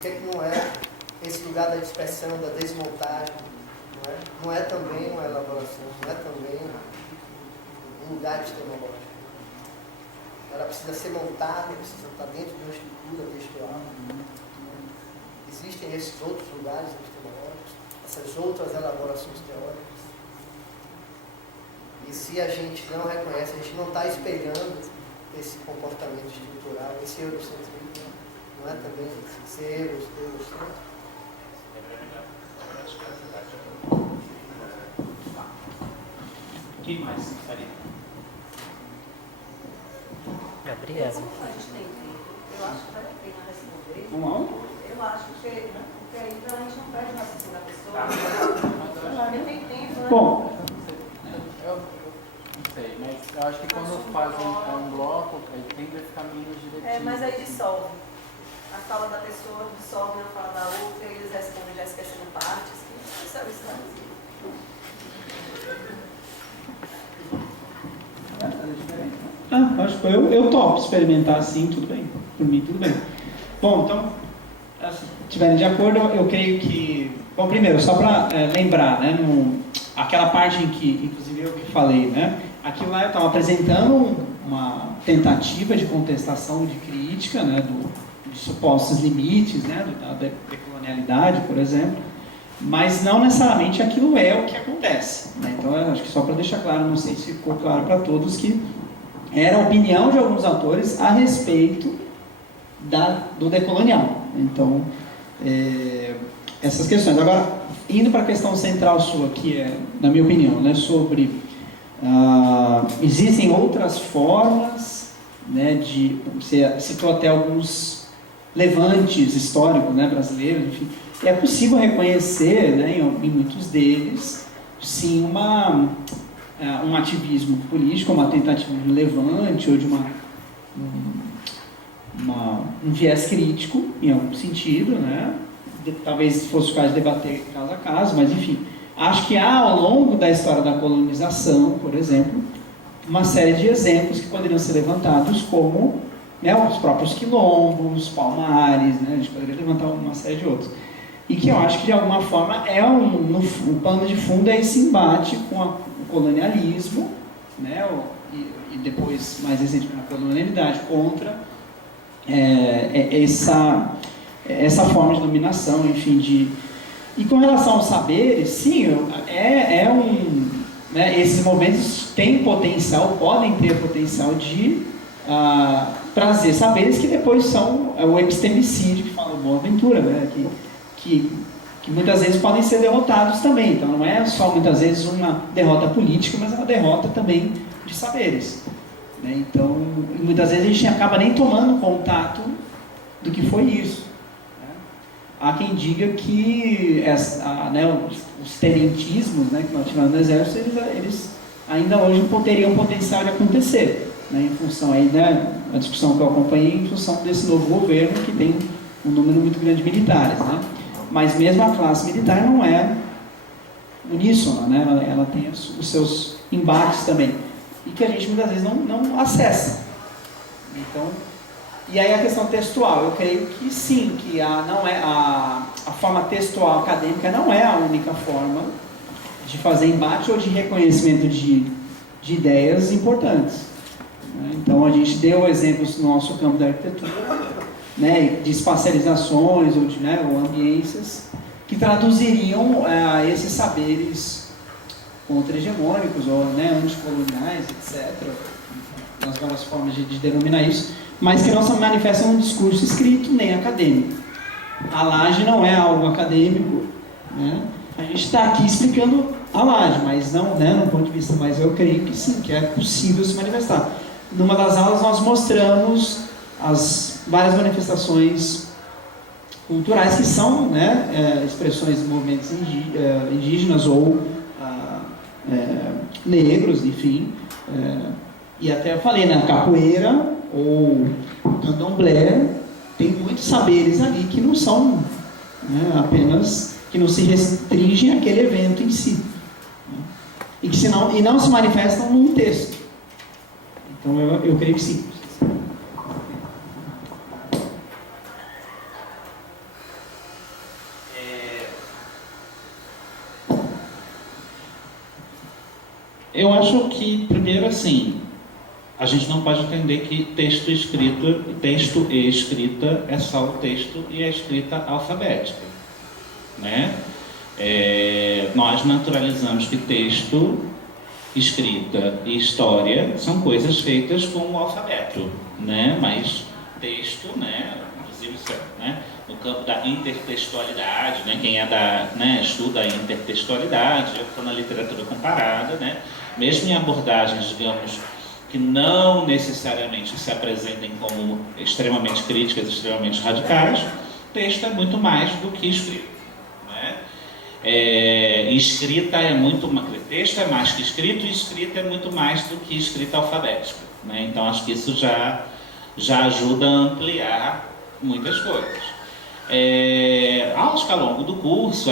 que não é esse lugar da dispersão, da desmontagem, não é também uma elaboração, não é também um lugar epistemológico. Ela precisa ser montada, precisa estar dentro de uma estrutura textual. Existem esses outros lugares epistemológicos, essas outras elaborações teóricas. E se a gente não reconhece, a gente não está espelhando esse comportamento estrutural, esse eurocentrismo, não é também ser eurocêntrico? Quem mais gostaria? Gabriela. Como a gente tem tempo, eu acho que vale a pena responder. Um a um? Eu acho que, né? Porque aí a gente não perde o raciocínio da pessoa. Porque tem tempo, né? Bom, Eu não sei, mas eu acho que quando faz um bloco, aí tende a ficar menos diretivo. Mas aí dissolve. A fala da pessoa dissolve na fala da outra, e eles respondem já esquecendo partes. Isso é isso. acho que eu topo experimentar assim, tudo bem. Por mim, tudo bem. Bom, então, se estiverem de acordo, eu creio que... Bom, primeiro, só para lembrar, né, aquela parte em que, inclusive eu que falei, né, aquilo lá eu estava apresentando uma tentativa de contestação, de crítica, né, de supostos limites, né, da decolonialidade, por exemplo, mas não necessariamente aquilo é o que acontece, né? Então, eu acho que só para deixar claro, não sei se ficou claro para todos, que era a opinião de alguns autores a respeito do decolonial. Então, essas questões. Agora, indo para a questão central sua, que é, na minha opinião, né, sobre existem outras formas, né, de... Você citou até alguns levantes históricos, né, brasileiros, enfim. É possível reconhecer, né, em muitos deles, sim, um ativismo político, uma tentativa de levante ou de um viés crítico, em algum sentido, né? Talvez fosse o caso de debater caso a caso, mas enfim. Acho que há, ao longo da história da colonização, por exemplo, uma série de exemplos que poderiam ser levantados como, né, os próprios quilombos, palmares, né? A gente poderia levantar uma série de outros. E que eu acho que, de alguma forma, o pano de fundo é esse embate com o colonialismo, né, e depois, mais recentemente, a colonialidade, contra essa forma de dominação, enfim, E com relação aos saberes, sim, né, esses momentos têm potencial, podem ter potencial de trazer saberes que depois são o epistemicídio, que fala o Boaventura, né, que muitas vezes podem ser derrotados também. Então não é só muitas vezes uma derrota política, mas é uma derrota também de saberes, né? Então, muitas vezes a gente acaba nem tomando contato do que foi isso, né? Há quem diga que os tenentismos, né, que nós tivemos no exército, eles ainda hoje teriam potencial de acontecer, né, em função aí, né, a discussão que eu acompanhei, em função desse novo governo que tem um número muito grande de militares, né? Mas mesmo a classe militar não é uníssona, né? Ela tem os seus embates também, e que a gente muitas vezes não acessa. Então, e aí a questão textual, eu creio que sim, que a forma textual acadêmica não é a única forma de fazer embate ou de reconhecimento de ideias importantes, né? Então a gente deu exemplos no nosso campo da arquitetura, né, de espacializações ou ou ambiências que traduziriam esses saberes contra-hegemônicos ou, né, anticoloniais, etc., nas várias formas de denominar isso, mas que não se manifestam no discurso escrito nem acadêmico. A laje não é algo acadêmico, né? A gente está aqui explicando a laje, mas não, né, no ponto de vista, mas eu creio que sim, que é possível se manifestar. Numa das aulas nós mostramos as várias manifestações culturais que são, né, expressões de movimentos indígenas ou negros, enfim, e até eu falei, né, capoeira ou candomblé, tem muitos saberes ali que não são, né, apenas, que não se restringem àquele evento em si, né, e não se manifestam num texto. Então eu creio que sim. Eu acho que, primeiro, assim, a gente não pode entender que texto e escrita é só o texto e a escrita alfabética, né? Nós naturalizamos que texto, escrita e história são coisas feitas com o alfabeto, né? Mas texto, né? Inclusive, né? No campo da intertextualidade, né? Quem estuda a intertextualidade, eu estou na literatura comparada, né? Mesmo em abordagens, digamos, que não necessariamente se apresentem como extremamente críticas, extremamente radicais, texto é muito mais do que escrito, né? Escrita é muito mais, texto é mais que escrito, e escrita é muito mais do que escrita alfabética, né? Então acho que isso já ajuda a ampliar muitas coisas. Acho que ao longo do curso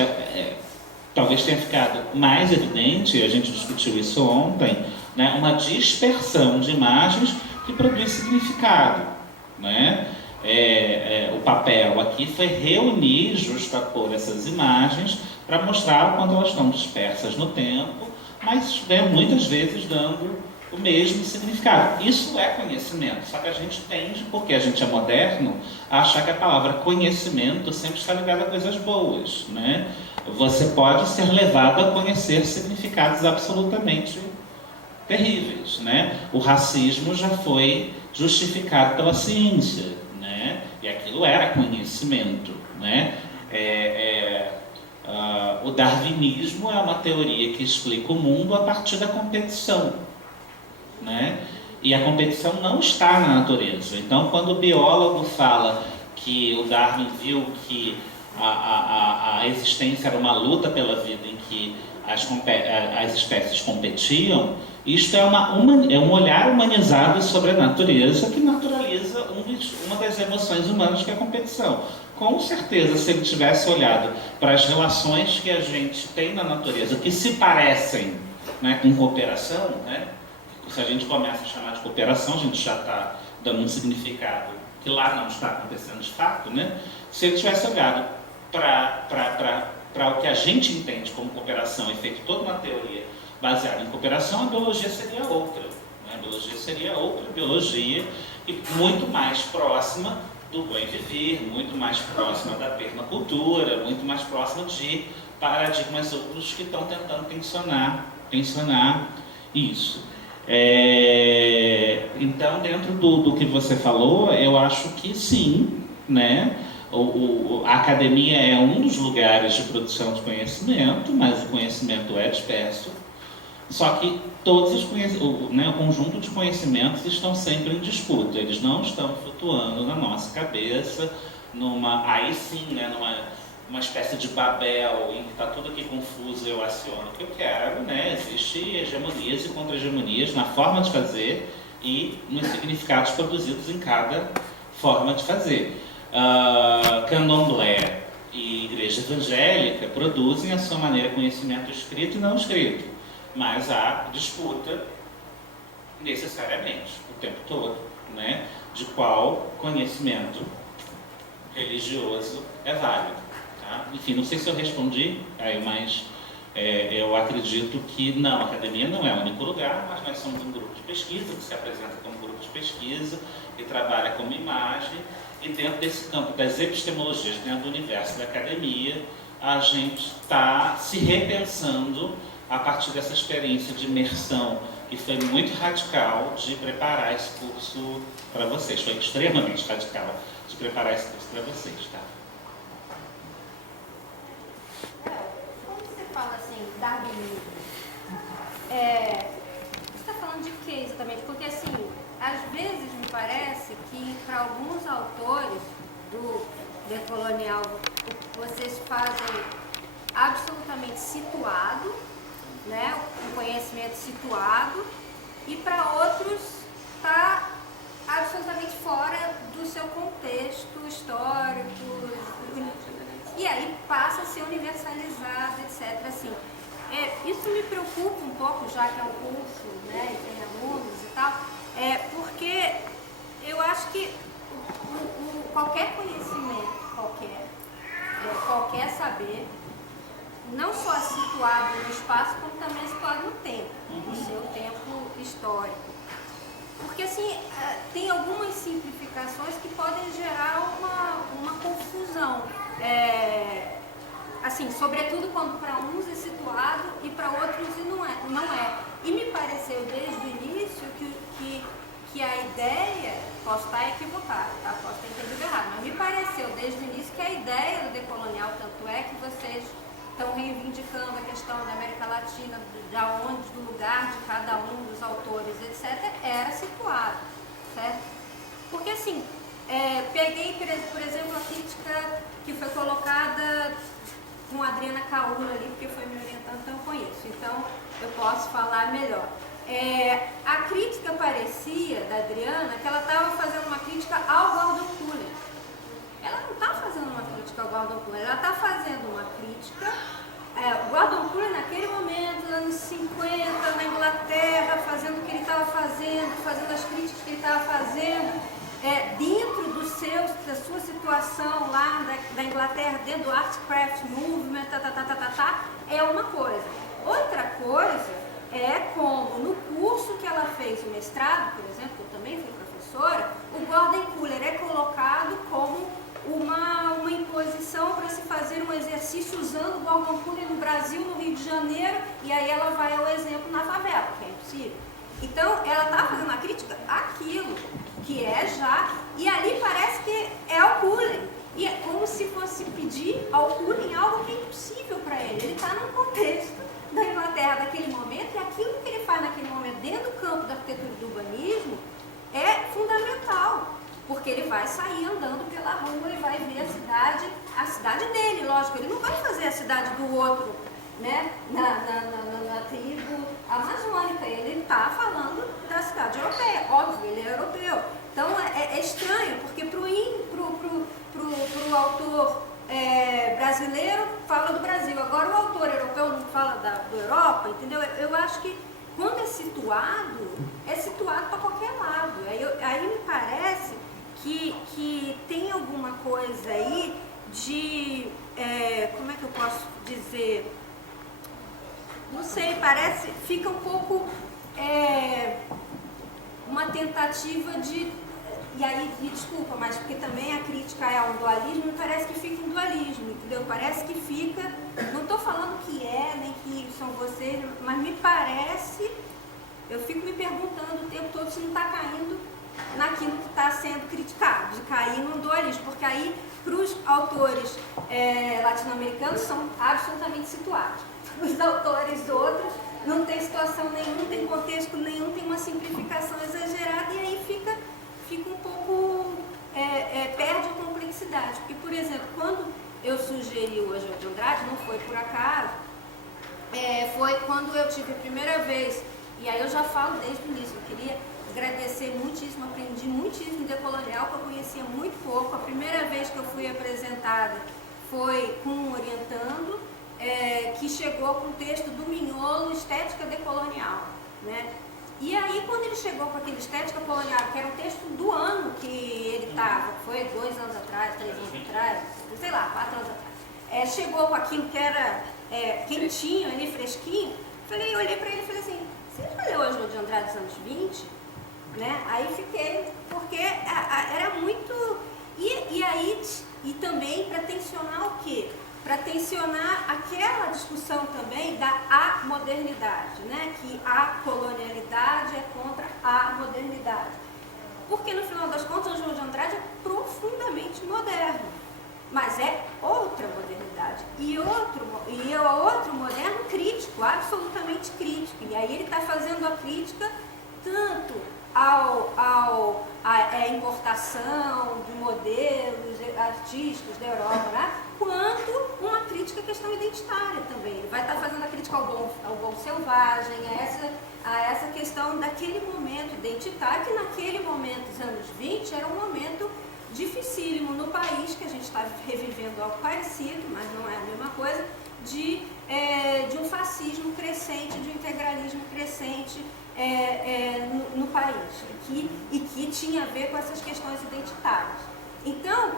talvez tenha ficado mais evidente, a gente discutiu isso ontem, né, uma dispersão de imagens que produz significado, né? O papel aqui foi reunir, justapor essas imagens para mostrar o quanto elas estão dispersas no tempo, mas, né, muitas vezes dando o mesmo significado. Isso é conhecimento, só que a gente tende, porque a gente é moderno, a achar que a palavra conhecimento sempre está ligada a coisas boas, né? Você pode ser levado a conhecer significados absolutamente terríveis, né? O racismo já foi justificado pela ciência, né? E aquilo era conhecimento, né? O darwinismo é uma teoria que explica o mundo a partir da competição, né? E a competição não está na natureza. Então, quando o biólogo fala que o Darwin viu que a existência era uma luta pela vida em que as espécies competiam, isto é um olhar humanizado sobre a natureza que naturaliza uma das emoções humanas, que é a competição. Com certeza, se ele tivesse olhado para as relações que a gente tem na natureza, que se parecem, né, com cooperação, né? Se a gente começa a chamar de cooperação, a gente já está dando um significado que lá não está acontecendo de fato, né? Se ele tivesse olhado para o que a gente entende como cooperação e feito toda uma teoria baseada em cooperação, a biologia seria outra, né? A biologia seria outra biologia e muito mais próxima do bem viver, muito mais próxima da permacultura, muito mais próxima de paradigmas outros que estão tentando tensionar isso. Então, dentro do que você falou, eu acho que sim, né? A academia é um dos lugares de produção de conhecimento, mas o conhecimento é disperso. Só que todos os o conjunto de conhecimentos estão sempre em disputa, eles não estão flutuando na nossa cabeça, aí sim, né, numa espécie de Babel, em que está tudo aqui confuso, eu aciono o que eu quero, né? Existem hegemonias e contra-hegemonias na forma de fazer e nos significados produzidos em cada forma de fazer. Candomblé e Igreja Evangélica produzem a sua maneira conhecimento escrito e não escrito, mas há disputa necessariamente o tempo todo, né, de qual conhecimento religioso é válido. Tá? Enfim, não sei se eu respondi, mas eu acredito que não, a academia não é o único lugar, mas nós somos um grupo de pesquisa que se apresenta como grupo de pesquisa e trabalha como imagem, e dentro desse campo das epistemologias, dentro do universo da academia, a gente está se repensando a partir dessa experiência de imersão, que foi muito radical de preparar esse curso para vocês, foi extremamente radical de preparar esse curso para vocês, tá? Quando você fala assim, darwinismo, você está falando de quê exatamente? Porque assim, às vezes me parece que para alguns autores do decolonial vocês fazem absolutamente situado, né, um conhecimento situado, e para outros está absolutamente fora do seu contexto histórico, e aí passa a ser universalizado, etc. Assim, isso me preocupa um pouco, já que é um curso, né, e tem alunos e tal, porque eu acho que qualquer conhecimento, qualquer saber, não só situado no espaço, como também situado no tempo, no seu tempo histórico. Porque assim, tem algumas simplificações que podem gerar uma confusão. Assim, sobretudo quando para uns é situado e para outros não é. E me pareceu desde o início que a ideia, posso estar equivocada, tá? Posso ter entendido errado, mas me pareceu desde o início que a ideia do decolonial, tanto é que vocês estão reivindicando a questão da América Latina, do lugar de cada um dos autores, etc., era situado, certo? Porque assim, peguei, por exemplo, a crítica que foi colocada com a Adriana Caula ali, porque foi me orientando, então eu conheço, então eu posso falar melhor. A crítica parecia, da Adriana, que ela estava fazendo uma crítica ao Gordon Cullen. Ela não está fazendo uma crítica ao Gordon Cullen, ela está fazendo uma crítica. O Gordon Cullen, naquele momento, nos anos 50, na Inglaterra, fazendo o que ele estava fazendo as críticas que ele estava fazendo, dentro da sua situação lá da Inglaterra, dentro do Art Craft Movement, é uma coisa. Outra coisa é como no curso que ela fez o mestrado, por exemplo, que eu também fui professora, o Gordon Cullen é colocado como uma imposição para se fazer um exercício usando o Gordon Cullen no Brasil, no Rio de Janeiro, e aí ela vai ao exemplo na favela, que é impossível. Então, ela está fazendo uma crítica àquilo, que é já, e ali parece que é ao Cullen. E é como se fosse pedir ao Cullen algo que é impossível para ele. Ele está num contexto da Inglaterra daquele momento, e aquilo que ele faz naquele momento dentro do campo da arquitetura e do urbanismo é fundamental, porque ele vai sair andando pela rua e vai ver a cidade dele, lógico, ele não vai fazer a cidade do outro, né, na tribo amazônica, ele está falando da cidade europeia, óbvio, ele é europeu. Então é estranho, porque pro autor brasileiro fala do Brasil, agora o autor europeu não fala da Europa, entendeu? Eu acho que quando é situado para qualquer lado. Aí me parece que tem alguma coisa aí de, como é que eu posso dizer, não sei, parece, fica um pouco uma tentativa de, e aí, desculpa, mas porque também a crítica é ao dualismo, parece que fica um dualismo, entendeu? Parece que fica, não estou falando que nem que são vocês, mas me parece, eu fico me perguntando o tempo todo se não está caindo naquilo que está sendo criticado, de cair num dualismo, porque aí, para os autores latino-americanos, são absolutamente situados. Os autores outros não tem situação nenhuma, não tem contexto nenhum, tem uma simplificação exagerada, e aí fica um pouco, perde a complexidade. Porque, por exemplo, quando eu sugeri o Ângelo de Andrade, não foi por acaso, foi quando eu tive a primeira vez, e aí eu já falo desde o início, eu queria agradecer muitíssimo, aprendi muitíssimo em decolonial, que eu conhecia muito pouco. A primeira vez que eu fui apresentada foi com um orientando, que chegou com o texto do Mignolo, Estética Decolonial, né? E aí, quando ele chegou com aquele Estética Colonial, que era um texto do ano que ele estava, foi 2 anos atrás, 3 anos atrás, sei lá, 4 anos atrás, chegou com aquilo que era quentinho, ali, fresquinho, eu olhei para ele e falei assim, você já leu Ângelo de Andrade dos anos 20? Né? Aí fiquei, porque era muito... E também para tensionar o quê? Para tensionar aquela discussão também da amodernidade, né? Que a colonialidade é contra a modernidade. Porque, no final das contas, o Ângelo de Andrade é profundamente moderno, mas é outra modernidade. E outro moderno crítico, absolutamente crítico. E aí ele está fazendo a crítica tanto à importação de modelos artísticos da Europa, né? Quanto uma crítica à questão identitária também. Ele vai estar fazendo a crítica ao bom selvagem, a essa questão daquele momento identitário, que naquele momento, dos anos 20, era um momento dificílimo no país, que a gente está revivendo algo parecido, mas não é a mesma coisa, de um fascismo crescente, de um integralismo crescente no país, e que tinha a ver com essas questões identitárias. Então,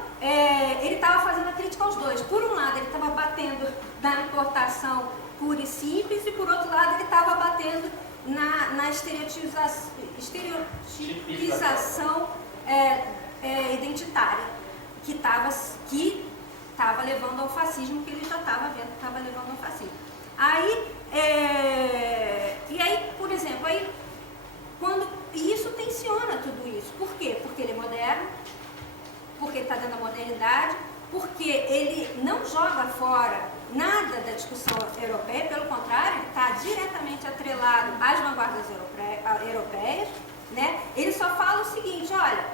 ele estava fazendo a crítica aos dois. Por um lado, ele estava batendo na importação pura e simples, e por outro lado, ele estava batendo na estereotipização identitária, que estava levando ao fascismo, que ele já estava vendo que estava levando ao fascismo. E aí, por exemplo, e isso tensiona tudo isso. Por quê? Porque ele é moderno, porque ele está dentro da modernidade, porque ele não joga fora nada da discussão europeia, pelo contrário, ele está diretamente atrelado às vanguardas europeias, né? Ele só fala o seguinte: olha,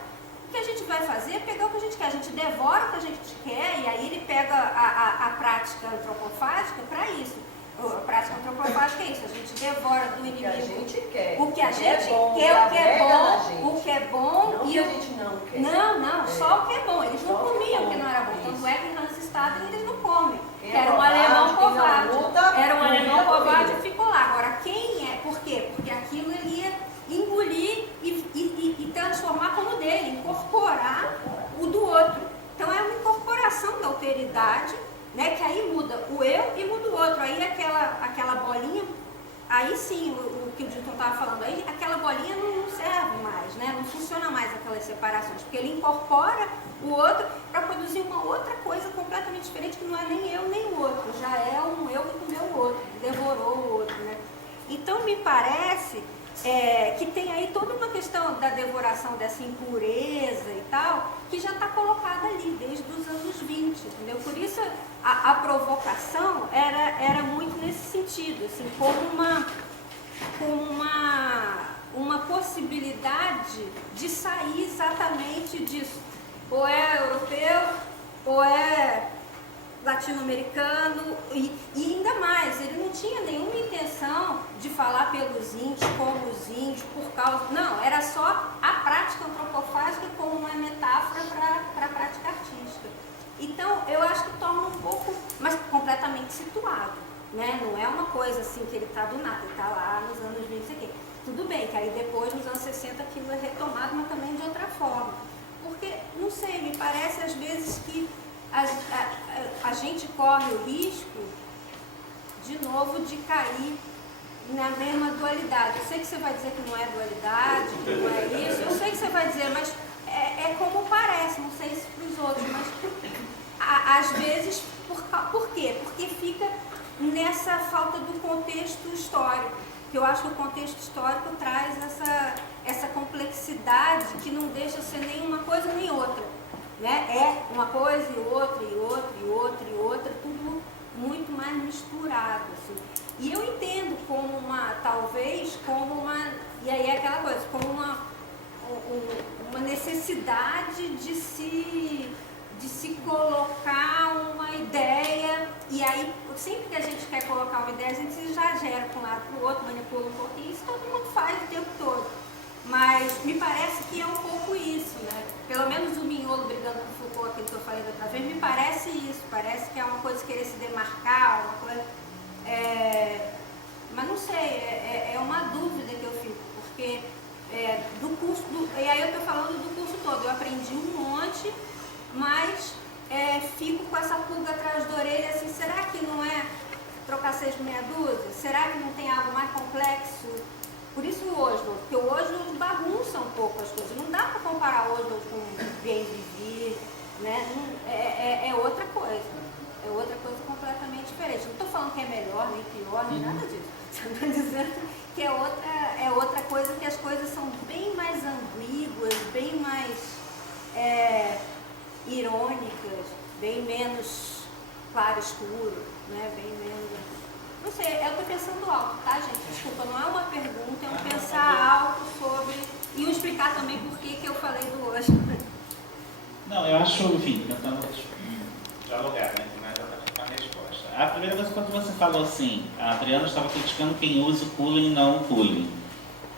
o que a gente vai fazer é pegar o que a gente quer, a gente devora o que a gente quer, e aí ele pega a prática antropofágica para isso. A prática antropofágica é isso, a gente devora do inimigo o que a gente quer, o que a gente bom, quer, o que é bom, não e o que a gente não quer. Não, só o que é bom. Eles não comiam o que não era bom. Tanto é que nos Estados eles não comem. Era um alemão covarde. Era um alemão covarde e ficou lá. Agora, quem é? Por quê? Porque aquilo ele ia engolir e transformar como dele, incorporar o do outro. Então é uma incorporação da alteridade, né, que aí muda o eu e muda o outro. Aí aquela bolinha, aí sim, o que o Dilton estava falando, aí aquela bolinha não serve mais, né, não funciona mais aquelas separações, porque ele incorpora o outro para produzir uma outra coisa completamente diferente, que não é nem eu nem o outro, já é um eu que comeu o outro, que devorou o outro, né. Então me parece que tem aí toda uma questão da devoração dessa impureza e tal, que já está colocada ali desde os anos 20, entendeu? Por isso a provocação era muito nesse sentido, assim, como uma possibilidade de sair exatamente disso. Ou é europeu, ou é latino-americano, e ainda mais, ele não tinha nenhuma intenção de falar pelos índios, como os índios, por causa... Não, era só a prática antropofágica como uma metáfora para a prática artística. Então, eu acho que torna um pouco, mas completamente situado, né? Não é uma coisa assim que ele está do nada, ele está lá nos anos 20, aqui. Tudo bem, que aí depois, nos anos 60, aquilo é retomado, mas também de outra forma. Porque, não sei, me parece às vezes que a gente corre o risco, de novo, de cair na mesma dualidade. Eu sei que você vai dizer que não é dualidade, que não é isso, eu sei que você vai dizer, mas é como parece, não sei se para os outros, mas às vezes, por quê? Porque fica nessa falta do contexto histórico, que eu acho que o contexto histórico traz essa complexidade que não deixa ser nem uma coisa nem outra. Né? É uma coisa e outra, e outra, e outra, e outra, tudo muito mais misturado, assim. E eu entendo como talvez como uma, e aí é aquela coisa, como uma necessidade de se colocar uma ideia, e aí sempre que a gente quer colocar uma ideia, a gente exagera para um lado para o outro, manipula um pouquinho, isso todo mundo faz o tempo todo. Mas me parece que é um pouco isso, né? Pelo menos o Mignolo brigando com o Foucault, aquilo que eu falei da outra vez, me parece isso. Parece que é uma coisa querer se demarcar, uma coisa... Mas não sei, é uma dúvida que eu fico, porque do curso... E aí eu estou falando do curso todo. Eu aprendi um monte, mas fico com essa pulga atrás da orelha, assim, será que não é trocar 6 por meia dúzia? Será que não tem algo mais complexo? Por isso o Oswald, porque o Oswald bagunça um pouco as coisas. Não dá para comparar o Oswald com Bien Vivi, né? É outra coisa. É outra coisa completamente diferente. Não estou falando que é melhor, nem pior, nem nada disso. Estou dizendo que é outra coisa, que as coisas são bem mais ambíguas, bem mais irônicas, bem menos claro-escuro, né? Bem menos... Não sei, eu estou pensando alto, tá, gente? Desculpa, não é uma pergunta, é um pensar alto sobre... E explicar também por que eu falei do hoje. Não, eu acho, enfim, tentando dialogar, né? Tem mais uma resposta. A primeira coisa, quando você falou assim, a Adriana estava criticando quem usa o cooling e não o cooling.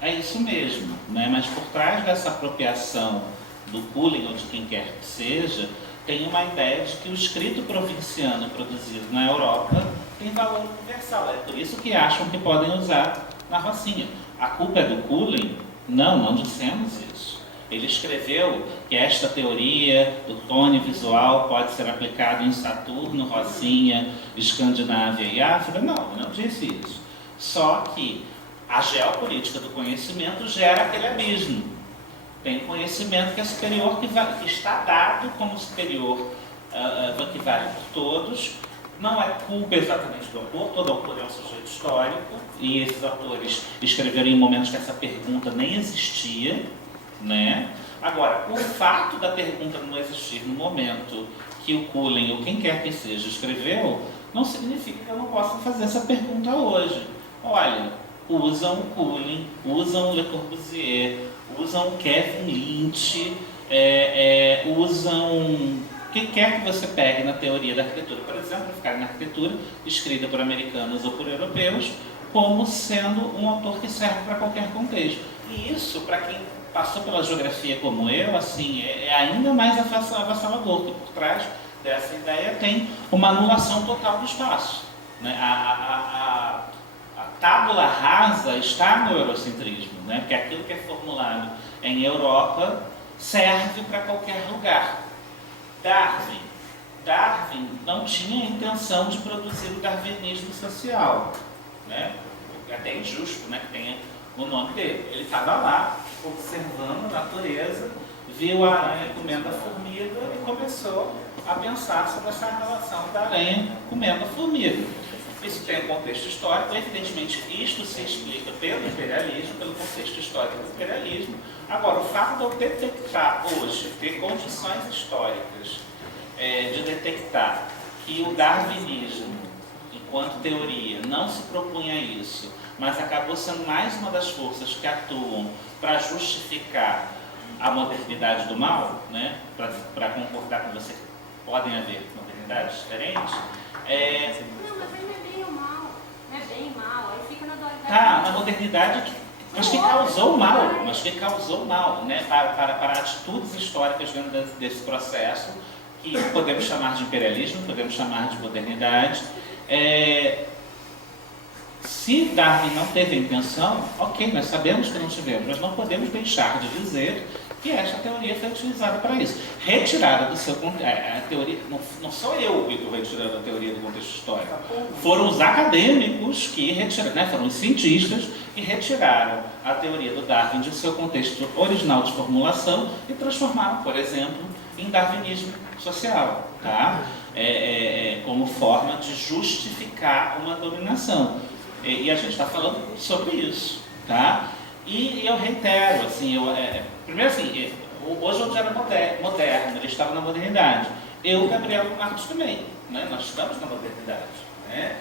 É isso mesmo, né? Mas por trás dessa apropriação do cooling, ou de quem quer que seja, tem uma ideia de que o escrito provinciano produzido na Europa tem valor universal. É por isso que acham que podem usar na Rocinha. A culpa é do cooling? Não, não dissemos isso. Ele escreveu que esta teoria do clone visual pode ser aplicada em Saturno, Rocinha, Escandinávia e África? Não, ele não disse isso. Só que a geopolítica do conhecimento gera aquele abismo. Tem conhecimento que é superior, que está dado como superior, que vale por todos. Não é culpa exatamente do autor, todo autor é um sujeito histórico, e esses autores escreveram em momentos que essa pergunta nem existia, né? Agora, o fato da pergunta não existir no momento que o Cullen, ou quem quer que seja, escreveu, não significa que eu não possa fazer essa pergunta hoje. Olha, usam o Cullen, usam o Le Corbusier, usam o Kevin Lynch, usam o que quer que você pegue na teoria da arquitetura, por exemplo, ficar na arquitetura, escrita por americanos ou por europeus, como sendo um autor que serve para qualquer contexto. E isso, para quem passou pela geografia como eu, assim, é ainda mais avassalador, que por trás dessa ideia tem uma anulação total do espaço, né? A tábula rasa está no eurocentrismo, né? Porque aquilo que é formulado em Europa serve para qualquer lugar. Darwin não tinha a intenção de produzir o darwinismo social, né? É até injusto, né, que tenha o nome dele. Ele estava lá, observando a natureza, viu a aranha comendo a formiga e começou a pensar sobre essa relação da aranha comendo a formiga. Isso tem um contexto histórico, evidentemente isto se explica pelo imperialismo, pelo contexto histórico do imperialismo. Agora, o fato de eu detectar hoje, ter condições históricas de detectar que o darwinismo, enquanto teoria, não se propunha isso, mas acabou sendo mais uma das forças que atuam para justificar a modernidade do mal, né? Para concordar com você, podem haver modernidades diferentes. Não, mas aí não é bem ou mal. Não é bem e mal. Aí fica na dualidade. Tá, na modernidade, mas que causou mal, né? Para atitudes históricas dentro desse processo, que podemos chamar de imperialismo, podemos chamar de modernidade. Se Darwin não teve a intenção, ok, nós sabemos que não tivemos, mas não podemos deixar de dizer que esta teoria foi utilizada para isso. Retirada do seu contexto, a teoria, não sou eu que estou retirando a teoria do contexto histórico, foram os acadêmicos que retiraram, né, foram os cientistas que retiraram a teoria do Darwin de seu contexto original de formulação e transformaram, por exemplo, em darwinismo social, tá? Como forma de justificar uma dominação. E a gente está falando sobre isso, tá? E eu reitero, assim, primeiro assim, hoje eu já era moderno, ele estava na modernidade. Eu, Gabriel e Marcos também, né? Nós estamos na modernidade, né?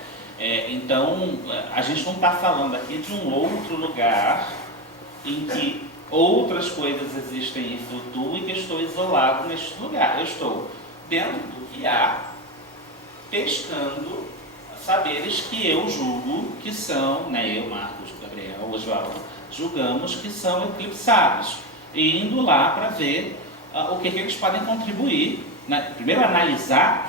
Então, a gente não está falando aqui de um outro lugar em que outras coisas existem e flutuam e que estou isolado neste lugar. Eu estou dentro do que há, pescando saberes que eu julgo que são, né, eu, Marcos, Gabriel, Oswaldo, julgamos que são eclipsados, e indo lá para ver o que eles podem contribuir, né? Primeiro analisar,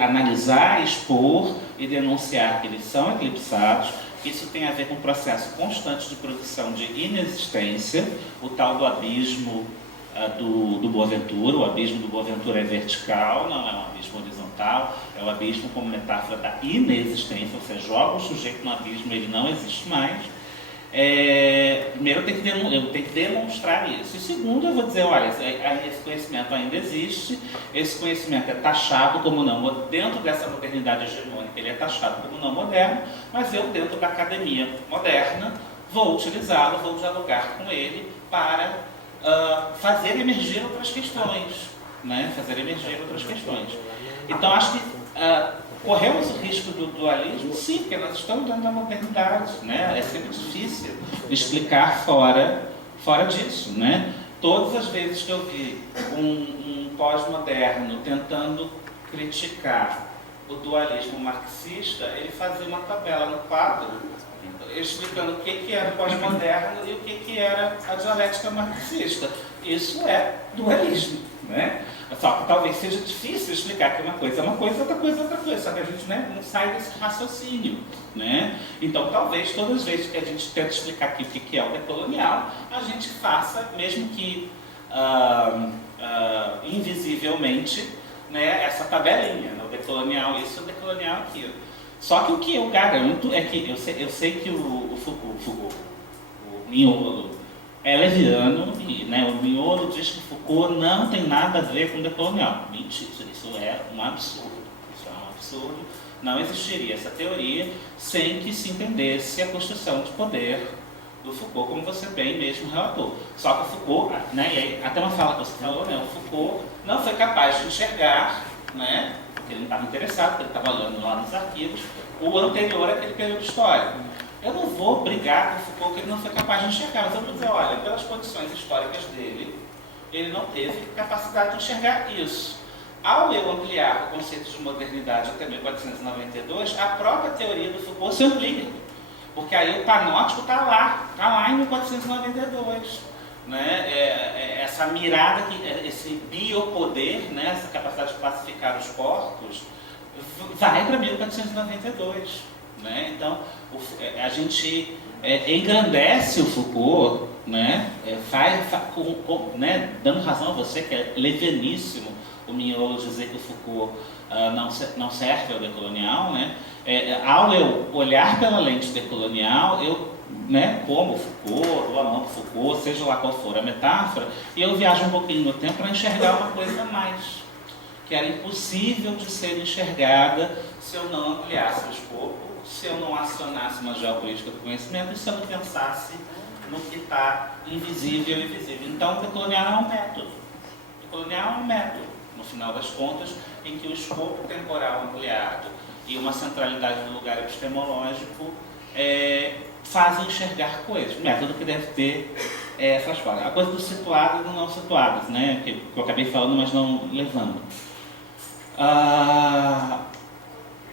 analisar, expor e denunciar que eles são eclipsados. Isso tem a ver com o processo constante de produção de inexistência, o tal do abismo do Boaventura. O abismo do Boaventura é vertical, não é um abismo horizontal, é o abismo como metáfora da inexistência, você joga o sujeito no abismo, ele não existe mais. Primeiro eu tenho que demonstrar isso. E segundo, eu vou dizer, olha, esse conhecimento ainda existe, esse conhecimento é taxado como não, dentro dessa modernidade hegemônica, ele é taxado como não moderno, mas eu, dentro da academia moderna, vou utilizá-lo, vou dialogar com ele para fazer emergir outras questões, né? Então, acho que corremos o risco do dualismo, sim, porque nós estamos dentro da modernidade, né? É sempre difícil explicar fora disso, né? Todas as vezes que eu vi um pós-moderno tentando criticar o dualismo marxista, ele fazia uma tabela no quadro explicando o que era o pós-moderno e o que era a dialética marxista. Isso é dualismo, né? Só que talvez seja difícil explicar que uma coisa é uma coisa, outra coisa é outra coisa, só que a gente, né, não sai desse raciocínio, né? Então, talvez todas as vezes que a gente tenta explicar aqui o que é o decolonial, a gente faça, mesmo que invisivelmente, né, essa tabelinha, né, o decolonial isso e o decolonial aquilo. Só que o que eu garanto é que eu sei que o Foucault, o miolo, é leviano, e né, o miolo diz que Foucault não tem nada a ver com o decolonial. Mentira, isso é um absurdo. Isso é um absurdo. Não existiria essa teoria sem que se entendesse a construção de poder do Foucault, como você bem mesmo relatou. Só que o Foucault, né, e aí, até uma fala que você falou, né, o Foucault não foi capaz de enxergar, né, porque ele não estava interessado, porque ele estava olhando lá nos arquivos, o anterior àquele período histórico. Eu não vou brigar com o Foucault que ele não foi capaz de enxergar, mas eu vou dizer, olha, pelas condições históricas dele, ele não teve capacidade de enxergar isso. Ao eu ampliar o conceito de modernidade até 1492, a própria teoria do Foucault se amplia. Porque aí o panótico está lá em 1492. Né? Essa mirada, esse biopoder, né? Essa capacidade de classificar os corpos, vai para 1492. Né? Então, a gente engrandece o Foucault, né? Né? Dando razão a você, que é levianíssimo o miolo dizer que o Foucault não serve ao decolonial, né? Ao eu olhar pela lente decolonial, eu, né, como Foucault, ou amando Foucault, seja lá qual for a metáfora, e eu viajo um pouquinho no tempo para enxergar uma coisa a mais, que era impossível de ser enxergada se eu não ampliasse o escopo, se eu não acionasse uma geopolítica do conhecimento e se eu não pensasse no que está invisível e visível. Então, o decolonial é um método. O decolonial é um método, no final das contas, em que o escopo temporal ampliado e uma centralidade do lugar epistemológico fazem enxergar coisas. Método que deve ter essas coisas. A coisa dos situados e do não situados, né? Que eu acabei falando, mas não levando.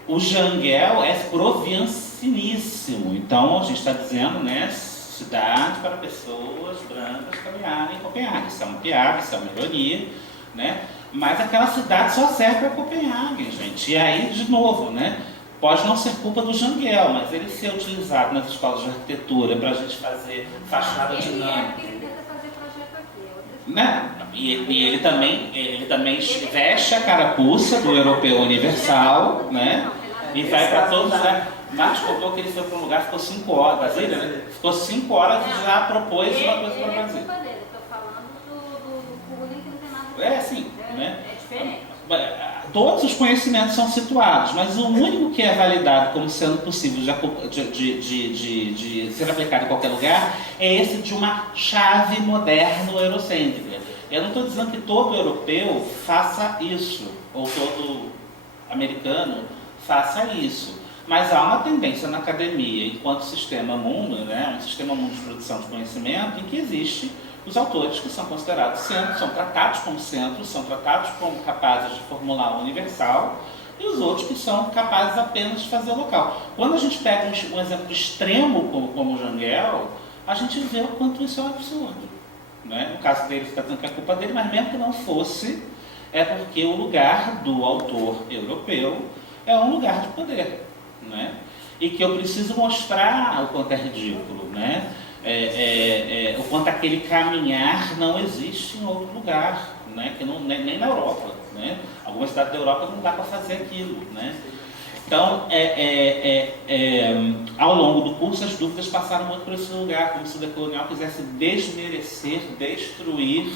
O Jangel é provincianíssimo. Então, a gente está dizendo, né? Cidade para pessoas brancas caminharem em Copenhague. Isso é uma piada, isso é uma ironia, né? Mas aquela cidade só serve para Copenhague, gente. E aí, de novo, né? Pode não ser culpa do Jangel, mas ele ser utilizado nas escolas de arquitetura para a gente fazer fachada dinâmica. Ele tenta fazer projeto aqui. Né? E ele também veste a carapuça do europeu universal, né? E vai para todos os lugares. Marcos contou que ele foi para um lugar, ficou 5 horas, Brasília, né? Ficou 5 horas e já propôs uma coisa para Brasília. Estou falando do bullying que não tem nada a ver. Assim, né? É diferente. Todos os conhecimentos são situados, mas o único que é validado como sendo possível de ser aplicado em qualquer lugar é esse de uma chave moderno-eurocêntrica. Eu não estou dizendo que todo europeu faça isso, ou todo americano faça isso, mas há uma tendência na academia, enquanto sistema mundo, né, um sistema mundo de produção de conhecimento, em que existe os autores que são considerados centros, são tratados como centros, são tratados como capazes de formular o universal, e os outros que são capazes apenas de fazer o local. Quando a gente pega um exemplo extremo como o Jangel, a gente vê o quanto isso é um absurdo. Né? No caso dele, está dizendo que é culpa dele, mas mesmo que não fosse, é porque o lugar do autor europeu é um lugar de poder. Né? E que eu preciso mostrar o quanto é ridículo. Né? O quanto aquele caminhar não existe em outro lugar, né? Que não, nem na Europa. Né? Algumas cidades da Europa não dá para fazer aquilo. Né? Então, ao longo do curso, as dúvidas passaram muito por esse lugar, como se o decolonial quisesse desmerecer, destruir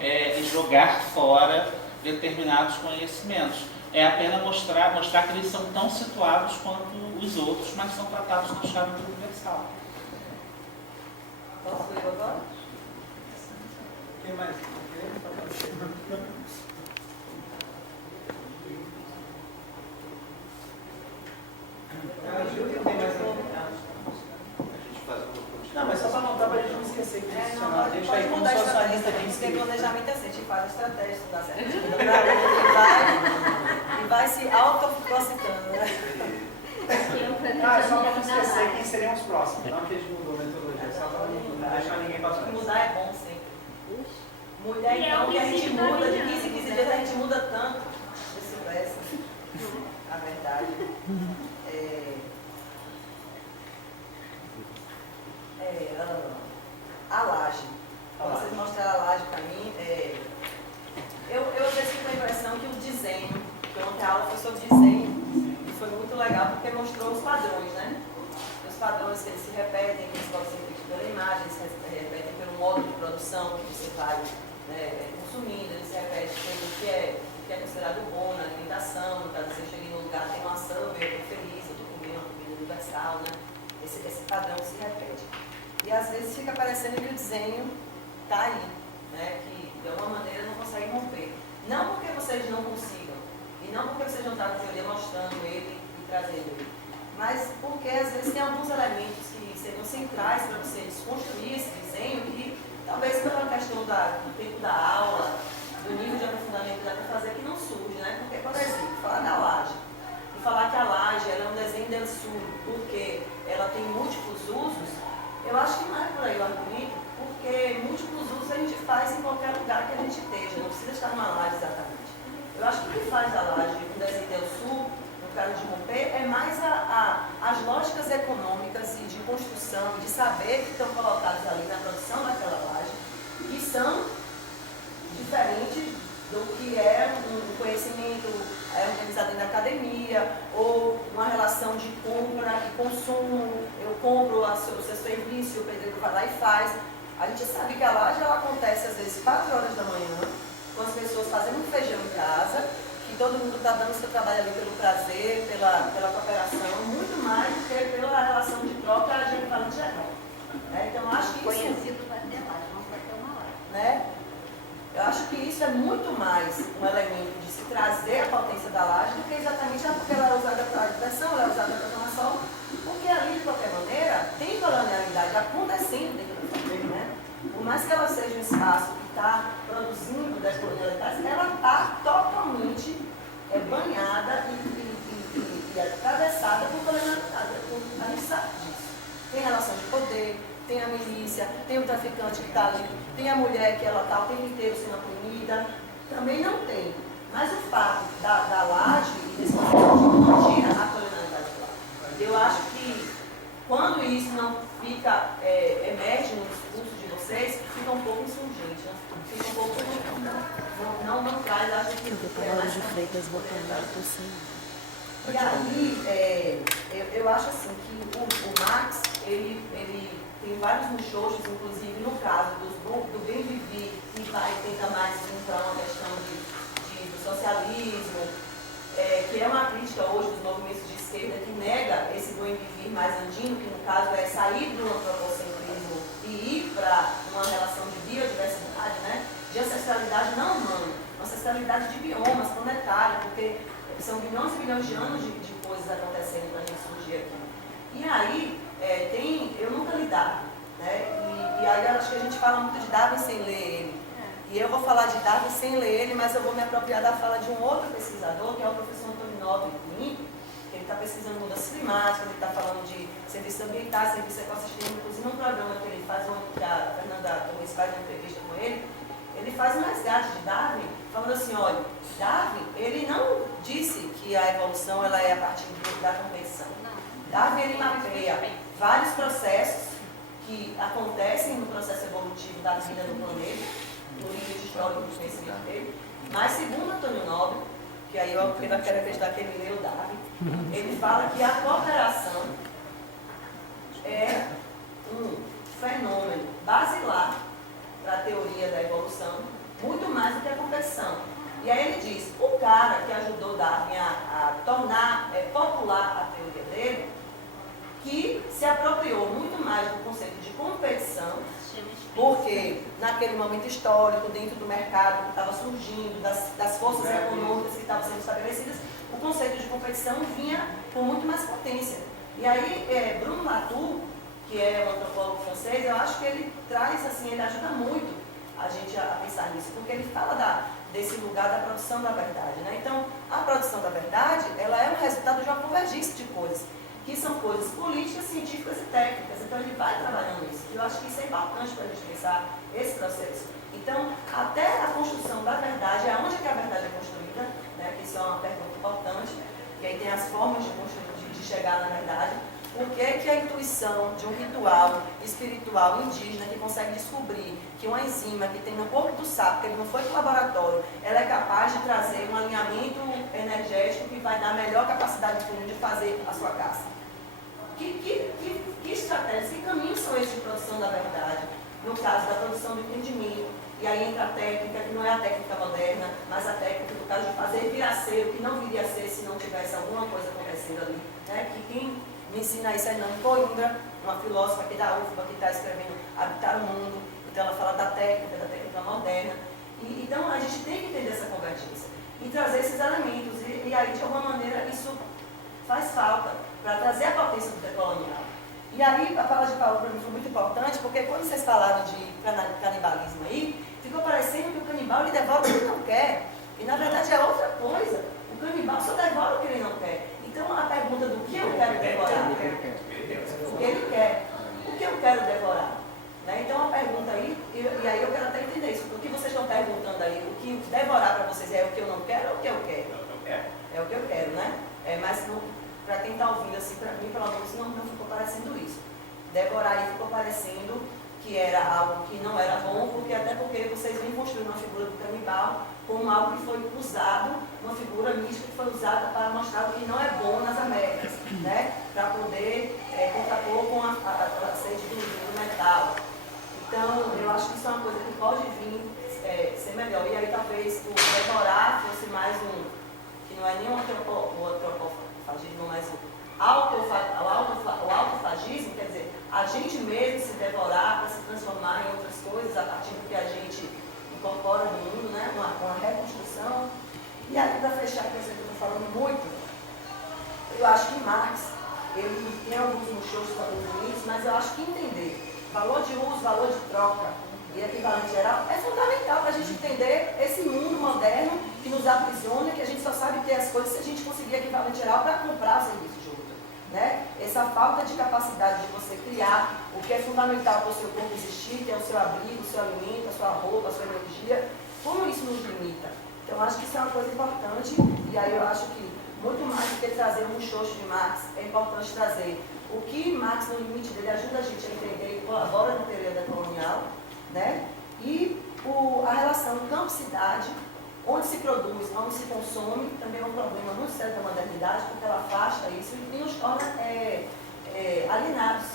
e jogar fora determinados conhecimentos. É apenas mostrar que eles são tão situados quanto os outros, mas são tratados na chave universal. Posso ler agora? Quem mais? Não, mas só para anotar para a gente não esquecer que isso Não, a gente pode vai mudar a estratégia, porque planejamento é assim, a gente faz a estratégia, estudar certo, e vai se autocitando, né? Ah, é só para não esquecer quem seriam os próximos, não que a gente mudou a metodologia, só para não deixar ninguém para trás. Mudar é bom sempre. Mulher, então, que a gente muda, de 15 em 15 dias a gente muda tanto, vice-versa, a verdade. A laje. Vocês mostraram a laje para mim, legal porque mostrou os padrões, né? Os padrões que eles se repetem, que eles podem ser feitos pela imagem, eles se repetem pelo modo de produção que você vai, né, consumindo, eles se repetem pelo que é considerado bom na alimentação. No caso, você chega em um lugar, tem uma ação, eu estou feliz, eu estou comendo uma comida universal, né? Esse padrão se repete. E às vezes fica parecendo que o desenho está aí, né? Que de alguma maneira não consegue romper. Não porque vocês não consigam, e não porque vocês não estão na teoria mostrando ele e trazendo ele, mas porque às vezes tem alguns elementos que seriam centrais para você desconstruir esse desenho que talvez pela questão do tempo da aula, do nível de aprofundamento que dá para fazer, que não surge, né? Porque, por exemplo, falar da laje e falar que a laje ela é um desenho densudo porque ela tem múltiplos usos, eu acho que não é por aí o argumento, porque múltiplos usos a gente faz em qualquer lugar que a gente esteja, não precisa estar numa laje exatamente. Eu acho que o que faz a laje um desenho densudo, no caso de romper, é mais as lógicas econômicas e de construção, de saber que estão colocadas ali na produção daquela laje, que são diferentes do que é um conhecimento organizado dentro da academia, ou uma relação de compra e consumo. Eu compro o seu serviço, o pedreiro vai lá e faz. A gente sabe que a laje ela acontece às vezes 4 horas da manhã, com as pessoas fazendo um feijão em casa, que todo mundo está dando o seu trabalho ali pelo prazer, pela cooperação, muito mais do que pela relação de troca a gente fala de geral. Então, acho que isso... Conhecido vai ter laje, não vai ter uma laje. Né? Eu acho que isso é muito mais um elemento de se trazer a potência da laje do que exatamente porque ela é usada para a diversão, ela é usada para tomar sol, porque ali, de qualquer maneira, tem colonialidade acontecendo dentro da família, né? Por mais que ela seja um espaço que está produzindo descolonialidades, ela está totalmente banhada e atravessada por colonialidade. A gente sabe disso. Tem relação de poder, tem a milícia, tem o traficante que está ali, tem a mulher que ela está o tempo inteiro sendo punida. Também não tem. Mas o fato da laje e desse conceito não tira a colonialidade lá. Eu acho que quando isso não fica, emerge no discurso de vocês, fica um pouco insurgente, né? Fica um pouco... Não traz, acho que... de Freitas voltando por cima. E aí, eu acho assim que o Marx, ele tem vários muxoxos, inclusive no caso do bem viver, que tenta mais vir para uma questão do socialismo, que é uma crítica hoje dos movimentos de esquerda que nega esse bem viver mais andino, que no caso é sair do antropocentrismo e ir para uma relação de biodiversidade, né? De ancestralidade não humana, ancestralidade de biomas, planetária, porque são bilhões e bilhões de anos de coisas acontecendo para a gente surgir aqui. E aí, eu nunca li Darwin, né? E aí eu acho que a gente fala muito de Darwin sem ler ele. E eu vou falar de Darwin sem ler ele, mas eu vou me apropriar da fala de um outro pesquisador, que é o professor Antônio Nobre, que ele está pesquisando mudanças climáticas, ele está falando de serviços ambientais, serviços ecossistêmicos, inclusive num programa que ele faz, que a Fernanda Torres faz uma entrevista com ele faz um resgate de Darwin, falando assim, olha, Darwin, ele não disse que a evolução ela é a partir da competição. Darwin, ele mapeia vários processos que acontecem no processo evolutivo da vida no planeta, no nível histórico do conhecimento dele, mas segundo Antônio Nobre, que aí eu quero acreditar que ele leu Darwin, ele fala que a cooperação é um fenômeno basilar para a teoria da evolução, muito mais do que a competição. E aí ele diz, o cara que ajudou Darwin a tornar popular a teoria dele, que se apropriou muito mais do conceito de competição, porque naquele momento histórico, dentro do mercado que estava surgindo, das forças econômicas que estavam sendo estabelecidas, o conceito de competição vinha com muito mais potência. E aí Bruno Latour, que é um antropólogo francês, eu acho que ele traz, assim, ele ajuda muito a gente a pensar nisso, porque ele fala desse lugar da produção da verdade, né? Então, a produção da verdade, ela é um resultado de uma convergência de coisas, que são coisas políticas, científicas e técnicas. Então, ele vai trabalhando isso. Eu acho que isso é importante para a gente pensar esse processo. Então, até a construção da verdade, aonde é que a verdade é construída, né? Que isso é uma pergunta importante, e aí tem as formas de chegar na verdade. Por que a intuição de um ritual espiritual indígena que consegue descobrir que uma enzima que tem no corpo do sapo, que ele não foi para o laboratório, ela é capaz de trazer um alinhamento energético que vai dar melhor capacidade de fazer a sua caça. Que estratégias, que caminhos são esses de produção da verdade? No caso da produção do entendimento, e aí entra a técnica, que não é a técnica moderna, mas a técnica, no caso de fazer vir a ser o que não viria a ser se não tivesse alguma coisa acontecendo ali. Né? Que quem me ensina isso é Hernani Coimbra, uma filósofa aqui da UFBA, que está escrevendo Habitar o Mundo, então ela fala da técnica moderna. Então a gente tem que entender essa convergência e trazer esses elementos, e aí de alguma maneira isso faz falta para trazer a potência do decolonial. E aí a fala de Paulo para mim foi muito importante, porque quando vocês falaram de canibalismo aí, ficou parecendo que o canibal ele devora o que ele não quer, e na verdade é outra coisa. O canibal só devora o que ele não quer. Então a pergunta do que eu quero devorar, o que ele quer, o que eu quero devorar. Né? Então a pergunta aí, e aí eu quero até entender isso, o que vocês estão perguntando aí, o que devorar para vocês é o que eu não quero ou o que eu quero? É o que eu quero, né? Mas para quem está ouvindo, assim, para mim, pelo menos, não ficou parecendo isso. Devorar aí ficou parecendo que era algo que não era bom, até porque vocês vêm construindo uma figura do canibal como algo que foi usado, uma figura mística que foi usada para mostrar o que não é bom nas Américas, né? Para poder contrapor com a sede do metal. Então, eu acho que isso é uma coisa que pode vir ser melhor. E aí, talvez, o devorar fosse mais que não é nem o antropofagismo, mas o autofagismo, quer dizer, a gente mesmo se devorar para se transformar em outras coisas a partir do que a gente incorpora no mundo, né? Uma reconstrução. E aí, para fechar, que eu sei que eu estou falando muito, eu acho que Marx, ele tem alguns muxoxos bonitos, mas eu acho que entender valor de uso, valor de troca e equivalente geral é fundamental para a gente entender esse mundo moderno que nos aprisiona, que a gente só sabe ter as coisas se a gente conseguir equivalente geral para comprar o serviço de outro. Né? Essa falta de capacidade de você criar o que é fundamental para o seu corpo existir, que é o seu abrigo, o seu alimento, a sua roupa, a sua energia, como isso nos limita? Então, eu acho que isso é uma coisa importante, e aí eu acho que muito mais do que trazer um xoxo de Marx, é importante trazer o que Marx, no limite dele, ajuda a gente a entender e colabora na teoria decolonial, né? E a relação campo-cidade, onde se produz, onde se consome, também é um problema muito sério da modernidade, porque ela afasta isso e nos torna alienados.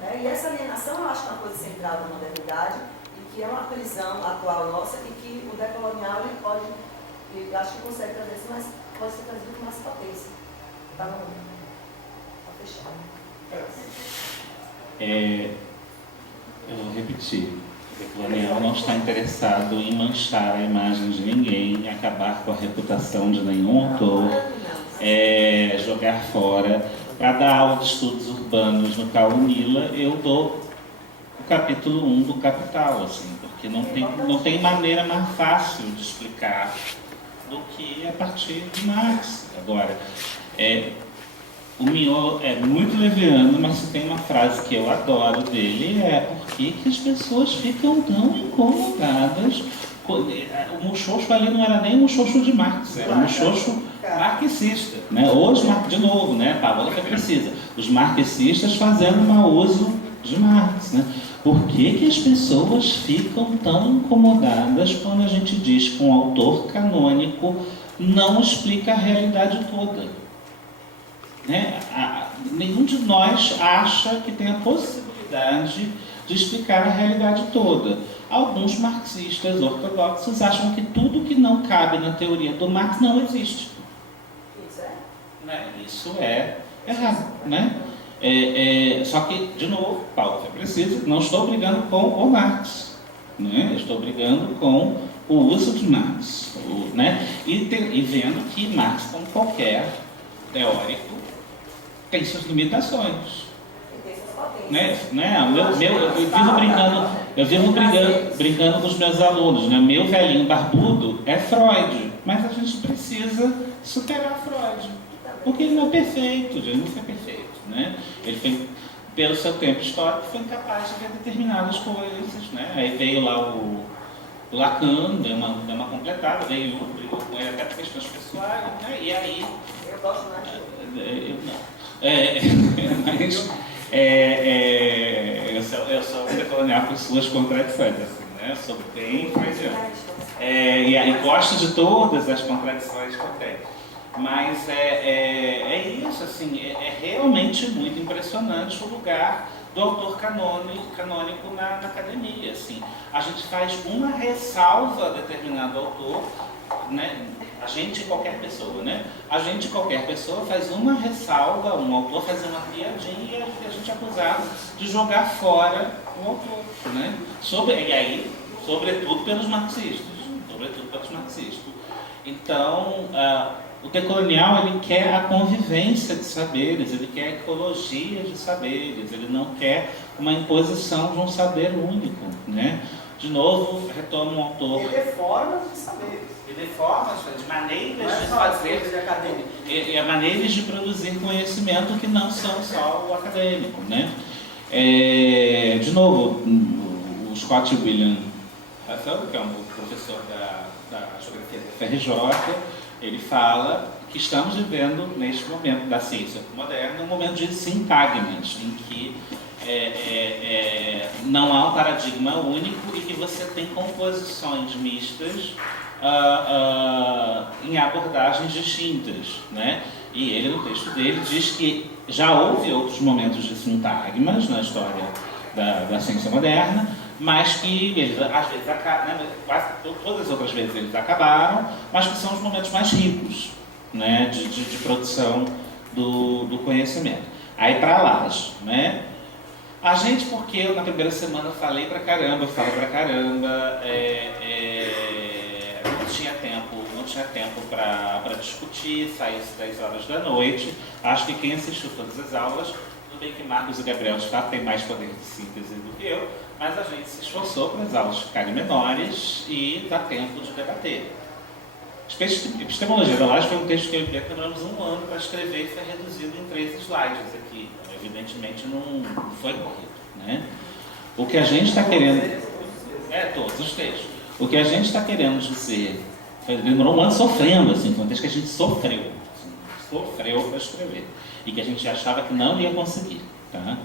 Né? E essa alienação eu acho que é uma coisa central da modernidade, e que é uma prisão atual nossa, e que o decolonial ele pode, eu acho que consegue trazer isso, mas pode ser trazido com mais potência. Tá bom? Para fechar. Eu vou repetir. O decolonial não está interessado em manchar a imagem de ninguém, em acabar com a reputação de nenhum autor, jogar fora. Para dar aula de estudos urbanos no Caunila, eu dou o capítulo 1 do Capital, assim, porque não tem maneira mais fácil de explicar do que a partir de Marx. Agora, o Mignot é muito leviano, mas se tem uma frase que eu adoro dele, por que as pessoas ficam tão incomodadas? O muxoxo ali não era nem um muxoxo de Marx, era um muxoxo marxista. Né? De novo, né? Paola que precisa. Os marxistas fazendo mau uso de Marx. Né? Por que as pessoas ficam tão incomodadas quando a gente diz que um autor canônico não explica a realidade toda? Né? Nenhum de nós acha que tem a possibilidade de explicar a realidade toda. Alguns marxistas ortodoxos acham que tudo que não cabe na teoria do Marx não existe. Isso é errado. Né? Só que, de novo, Paulo, é preciso, não estou brigando com o Marx. Né? Estou brigando com o uso de Marx. Né? E vendo que Marx, como qualquer teórico, tem suas limitações. Né? Eu vivo brincando com os meus alunos. Né? Meu velhinho barbudo é Freud, mas a gente precisa superar Freud, porque ele não é perfeito, ele não foi perfeito. Né? Ele foi, pelo seu tempo histórico, foi incapaz de ver determinadas coisas. Né? Aí veio lá o Lacan, deu uma completada, veio brigou com ele até por questões pessoais, né? E aí... Eu gosto mais. Eu sou um decolonial com suas contradições, assim, né? Eu sou bem freudiano. E gosto de todas as contradições que eu tenho. Mas é isso, assim. assim, é realmente muito impressionante o lugar do autor canônico na academia. Assim. A gente faz uma ressalva a determinado autor, né? A gente, qualquer pessoa, né? A gente, qualquer pessoa, faz uma ressalva, um autor faz uma piadinha e a gente é acusado de jogar fora o autor, né? E aí, sobretudo pelos marxistas. Então, o decolonial, ele quer a convivência de saberes, ele quer a ecologia de saberes, ele não quer uma imposição de um saber único, né? De novo, retomo um autor... Ele é forma de saberes. Ele é formas de maneiras de fazer... E maneiras de produzir conhecimento que não são só o acadêmico, né? De novo, o Scott William Russell, que é um professor da geografia da FRJ, ele fala que estamos vivendo, neste momento da ciência moderna, um momento de sintagmas, em que não há um paradigma único e que você tem composições mistas em abordagens distintas, né? E ele, no texto dele, diz que já houve outros momentos de sintagmas na história da ciência moderna, mas que eles, às vezes, né, quase todas as outras vezes eles acabaram, mas que são os momentos mais ricos, né, de produção do conhecimento. Aí para Laje, né? A gente, porque eu na primeira semana falei pra caramba, falo pra caramba, não tinha tempo para discutir, saía às 10 horas da noite. Acho que quem assistiu todas as aulas, tudo bem que Marcos e Gabriel de fato têm mais poder de síntese do que eu, mas a gente se esforçou para as aulas ficarem menores e dar tempo de debater. Epistemologia da Laje foi um texto que eu demoramos 1 ano para escrever e foi reduzido em 3 slides aqui. Evidentemente não foi corrido, né? O que a gente está querendo... todos os textos. O que a gente está querendo dizer... Demorou 1 ano sofrendo, assim, foi um texto que a gente sofreu para escrever. E que a gente achava que não ia conseguir, tá?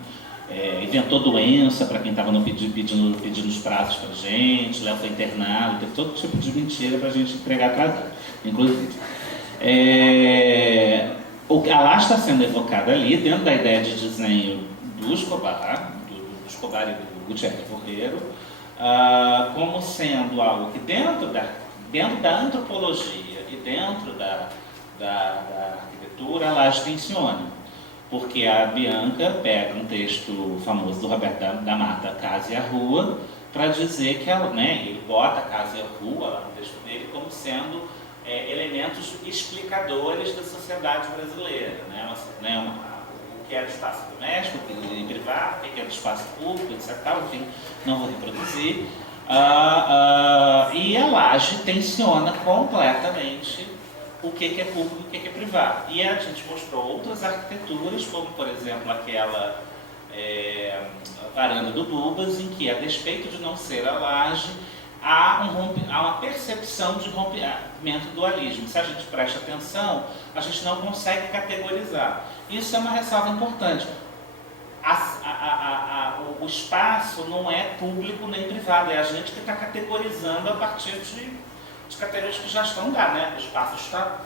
Inventou doença para quem estava pedindo os prazos para a gente, Léo foi internado, teve todo tipo de mentira para a gente entregar atrasado, inclusive. A Laje está sendo evocada ali, dentro da ideia de desenho do Escobar e do Gutierrez Borrero, como sendo algo que dentro da antropologia e dentro da arquitetura, a Laje tenciona. Porque a Bianca pega um texto famoso do Roberto da Mata, Casa e a Rua, para dizer que ele bota a casa e a rua lá no texto dele como sendo elementos explicadores da sociedade brasileira. O que era espaço doméstico e privado, o que era espaço público, etc. Enfim, não vou reproduzir. E a Laje tenciona completamente o que é público e o que é privado. E a gente mostrou outras arquiteturas, como por exemplo aquela varanda do Bubas, em que, a despeito de não ser a laje, há uma percepção de rompimento do dualismo. Se a gente presta atenção, a gente não consegue categorizar. Isso é uma ressalva importante. O espaço não é público nem privado, é a gente que está categorizando a partir de categorias que já estão lá, né? O espaço está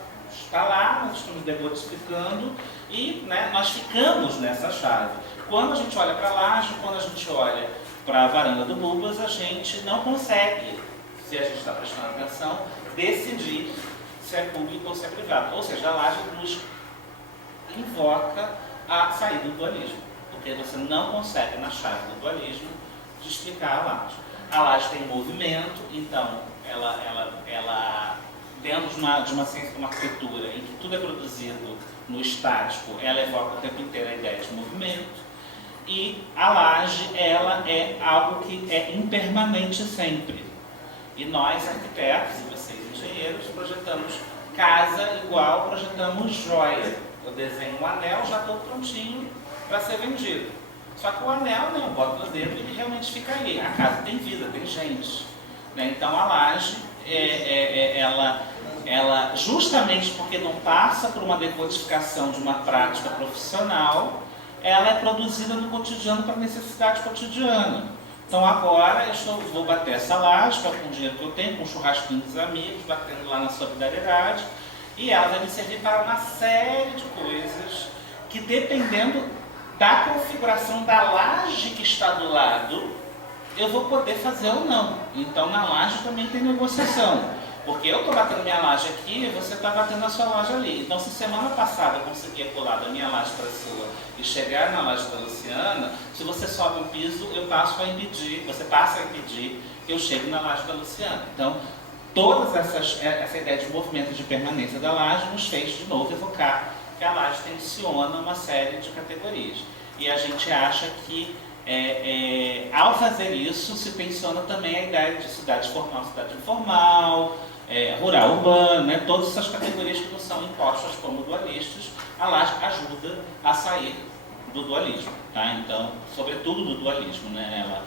lá, nós estamos decodificando e, né, nós ficamos nessa chave. Quando a gente olha para a laje, quando a gente olha para a varanda do Bubas, a gente não consegue, se a gente está prestando atenção, decidir se é público ou se é privado. Ou seja, a laje nos invoca a saída do dualismo, porque você não consegue, na chave do dualismo, de explicar a laje. A laje tem movimento, então ela dentro de uma ciência, de uma arquitetura em que tudo é produzido no estático, ela evoca o tempo inteiro a ideia de movimento. E a laje, ela é algo que é impermanente sempre. E nós, arquitetos, e vocês, engenheiros, projetamos casa igual projetamos joia. Eu desenho um anel, já estou prontinho para ser vendido. Só que o anel, né, eu boto no dedo e ele realmente fica ali. A casa tem vida, tem gente. Né? Então a laje, ela, justamente porque não passa por uma decodificação de uma prática profissional, ela é produzida no cotidiano para necessidade cotidiana. Então agora vou bater essa laje com o dinheiro que eu tenho, com um churrasquinho dos amigos, batendo lá na solidariedade, e ela vai me servir para uma série de coisas que dependendo da configuração da laje que está do lado, eu vou poder fazer ou não. Então na laje também tem negociação. Porque eu estou batendo minha laje aqui e você está batendo a sua laje ali. Então se semana passada eu conseguia pular da minha laje para a sua e chegar na laje da Luciana, se você sobe um piso, eu passo a impedir, você passa a impedir que eu chegue na laje da Luciana. Então, essa ideia de movimento de permanência da laje nos fez, de novo, evocar que a laje tensiona uma série de categorias. E a gente acha que, ao fazer isso, se tensiona também a ideia de cidade formal, cidade informal, rural, urbano, né? Todas essas categorias que não são impostas como dualistas, a laje ajuda a sair do dualismo, tá? Então, sobretudo do dualismo, né?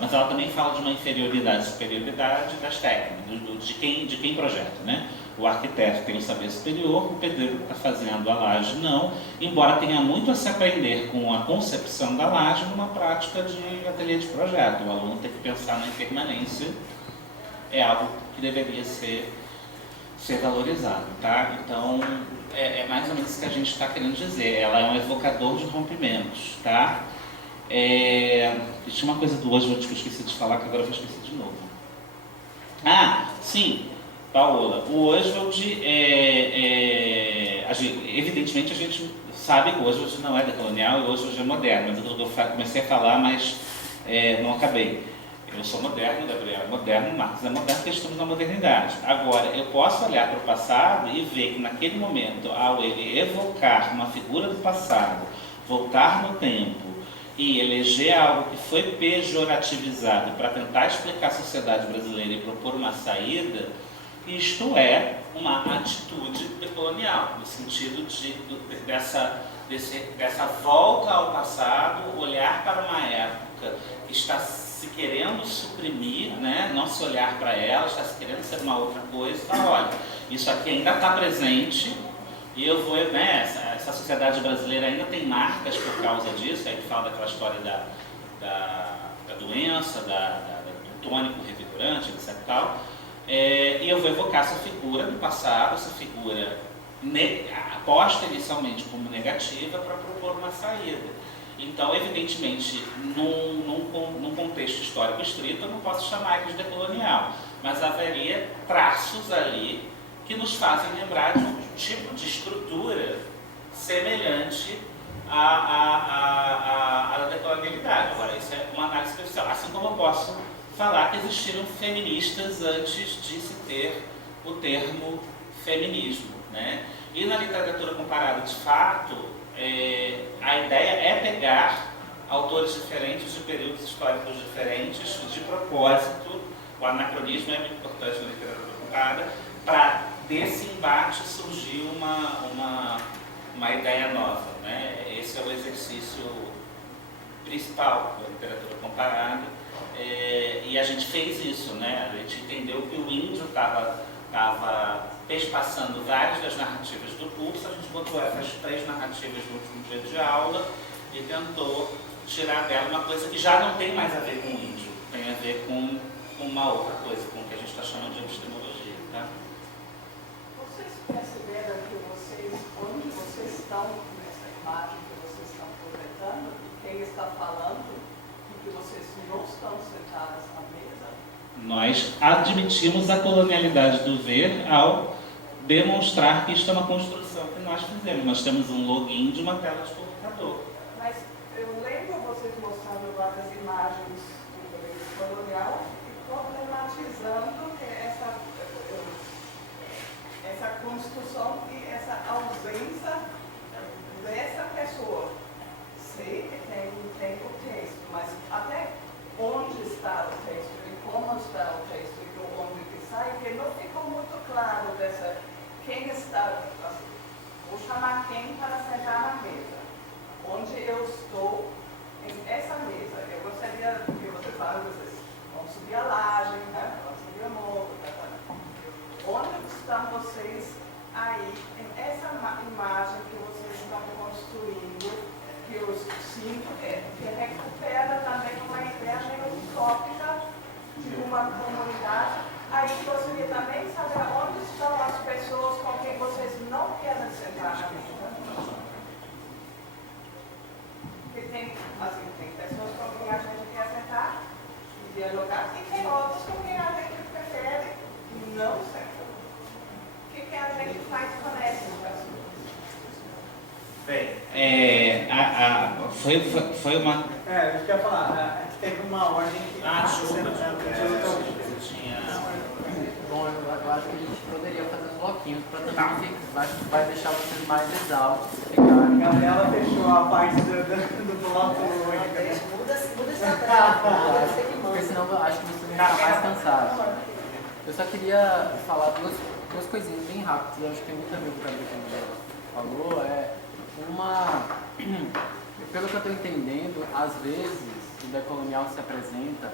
Mas ela também fala de uma inferioridade e superioridade das técnicas, de quem projeta, né? O arquiteto tem um saber superior, o pedreiro que está fazendo a laje não, embora tenha muito a se aprender com a concepção da laje numa prática de ateliê de projeto. O aluno tem que pensar na impermanência, é algo que deveria ser valorizado, tá? Então, é mais ou menos isso que a gente está querendo dizer. Ela é um evocador de rompimentos, tá? Tinha uma coisa do Oswald que eu esqueci de falar, que agora eu vou esquecer de novo. Ah, sim, Paola. O Oswald, evidentemente a gente sabe que o Oswald não é decolonial e o Oswald é moderno, mas eu comecei a falar, mas não acabei. Eu sou moderno, Gabriel é moderno, Marcos é moderno, porque estamos na modernidade. Agora, eu posso olhar para o passado e ver que naquele momento, ao ele evocar uma figura do passado, voltar no tempo e eleger algo que foi pejorativizado para tentar explicar a sociedade brasileira e propor uma saída, isto é uma atitude decolonial, no sentido dessa volta ao passado, olhar para uma época que está se querendo suprimir, né? Nosso olhar para ela, está se querendo ser uma outra coisa. Então, olha, isso aqui ainda está presente e eu vou, né? Essa sociedade brasileira ainda tem marcas por causa disso. Aí que fala daquela história da doença, do tônico revigorante, etc. Tal. E eu vou evocar essa figura do passado, essa figura aposta inicialmente como negativa para propor uma saída. Então, evidentemente, num contexto histórico estrito, eu não posso chamar de decolonial, mas haveria traços ali que nos fazem lembrar de um tipo de estrutura semelhante à decolonialidade. Agora, isso é uma análise superficial. Assim como eu posso falar que existiram feministas antes de se ter o termo feminismo, né? E na literatura comparada, de fato, a ideia é pegar autores diferentes de períodos históricos diferentes, de propósito. O anacronismo é muito importante na literatura comparada, para desse embate surgir uma ideia nova, né? Esse é o exercício principal da literatura comparada, e a gente fez isso, né? A gente entendeu que o índio estava perspassando várias das narrativas do curso. A gente botou essas 3 narrativas no último dia de aula e tentou tirar dela uma coisa que já não tem mais a ver com o índio, tem a ver com uma outra coisa, com o que a gente está chamando de epistemologia, tá? Vocês perceberam que onde vocês estão nessa imagem que vocês estão projetando, quem está falando, e que vocês não estão sentados à mesa? Nós admitimos a colonialidade do ver ao demonstrar que isto é uma construção que nós fizemos. Nós temos um login de uma tela de computador. Mas eu lembro vocês mostrando várias imagens do período colonial e problematizando essa construção e essa ausência dessa pessoa. Sei que tem o texto, mas até onde está o texto e como está o texto e onde que sai, que não ficou muito claro quem está, vou chamar quem para sentar na mesa. Onde eu estou essa mesa. Eu gostaria que você falasse, vocês vão subir a laje, né? Vão subir o morro, onde estão vocês aí, essa imagem que vocês estão construindo, que eu sinto que recupera também uma ideia utópica de uma comunidade. Aí gostaria também de saber onde estão as pessoas com quem vocês não querem sentar na mesa. Assim, tem pessoas com quem a gente quer sentar e dialogar, e tem outras com quem a gente prefere não sentar. O que a gente faz com essas pessoas? Bem, foi uma... eu queria falar, teve uma ordem que... desculpa. Bom, eu acho que a gente poderia fazer uns bloquinhos para também vai deixar vocês mais exaustos ficarem. Gabriela fechou a parte do bloco hoje. Muda essa trava, Porque senão eu acho que vocês vão ficar mais cansados. Eu só queria falar duas coisinhas bem rápidas. Eu acho que tem muito a ver com o que a Gabriela falou. Pelo que eu estou entendendo, às vezes o decolonial se apresenta...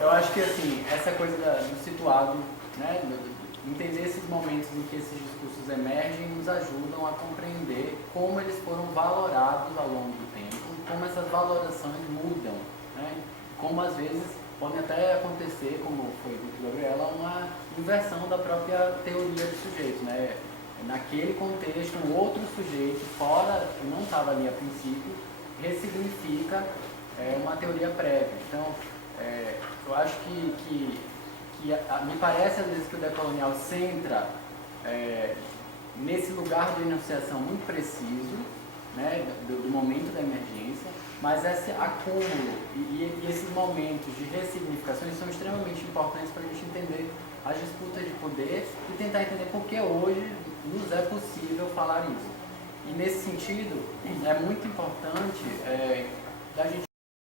eu acho que assim, essa coisa do situado, né, entender esses momentos em que esses discursos emergem nos ajudam a compreender como eles foram valorados ao longo do tempo, como essas valorações mudam, né, como às vezes pode até acontecer, como foi com a Gabriela, uma inversão da própria teoria do sujeito, né? Naquele contexto, um outro sujeito, fora, que não estava ali a princípio, ressignifica uma teoria prévia. Então, eu acho que me parece às vezes que o decolonial centra nesse lugar de enunciação muito preciso, né, do momento da emergência, mas esse acúmulo e esses momentos de ressignificações são extremamente importantes para a gente entender as disputas de poder e tentar entender por que hoje nos é possível falar isso. E nesse sentido, é muito importante da gente